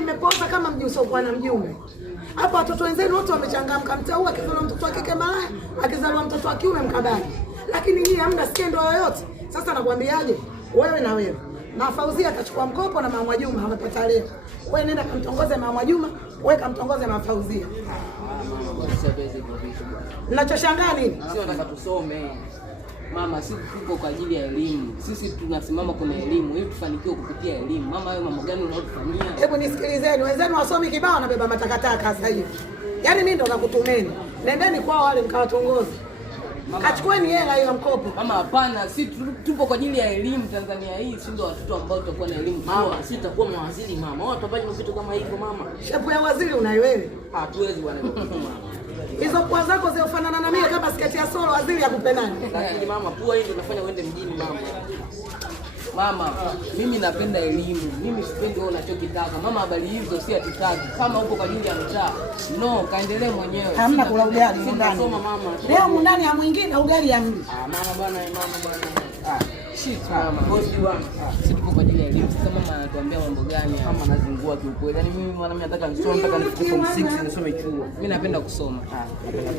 mmepoza kama mji usiokuwa na mjumbe. Hapa watoto wenzenu wote wamechangamka, mtaua akizaliwa mtoto wa kike malaya, akizaliwa mtoto wa kiume mkabaji. Lakini nyinyi hamna skendo yoyote. Sasa nakwambiaje? Wewe na wewe. Na Fauzia atachukua mkopo na Mama Juma amepata leo. Wewe nenda kamtongoze Mama Juma, wewe kamtongoze Mama Fauzia. Ninachoshangaa nini? Sio nataka tusome. Mama, sisi tuko kwa ajili ya elimu. Sisi tunasimama kuna elimu ili tufanikiwe kupitia elimu. Mama, hayo mambo gani unayotufanyia? Hebu nisikilizeni, wenzenu wasomi kibao wanabeba matakataka sasa hivi. Yaani mimi ndo nakutumeni. Nendeni kwao wale mkawatongoze. Kachukueni hela hiyo mkopo. Mama, hapana, sisi tupo kwa ajili ya elimu Tanzania hii, si ndio watoto ambao tutakuwa na elimu. Mama, sisi tutakuwa mawaziri mama. Wao watafanya vitu kama hivyo mama. Shepu ya waziri unaiwewe. Hatuwezi bwana mama. Hizo pua zako ziofanana na mimi kama sketi ya solo waziri akupe nani? Lakini mama, pua hii ndio inafanya uende mjini mama. Mama, mimi napenda elimu. Mimi sipendi wewe unachokitaka. Mama, habari hizo si hatutaki. Kama uko kwa ajili ya mtaa, no, kaendelee mwenyewe. Hamna kula ugali ndani. Soma mama. Leo ndani ya mwingine ugali ya mli. Mama bwana, mama bwana. Shit mama, bosi wangu. Sisi tupo kwa ajili ya elimu. Sasa mama anatuambia mambo gani? Kama anazungua kiukweli. Yaani mimi mwana mimi nataka nisome mpaka nifike form 6 nisome chuo. Mimi napenda kusoma. Napenda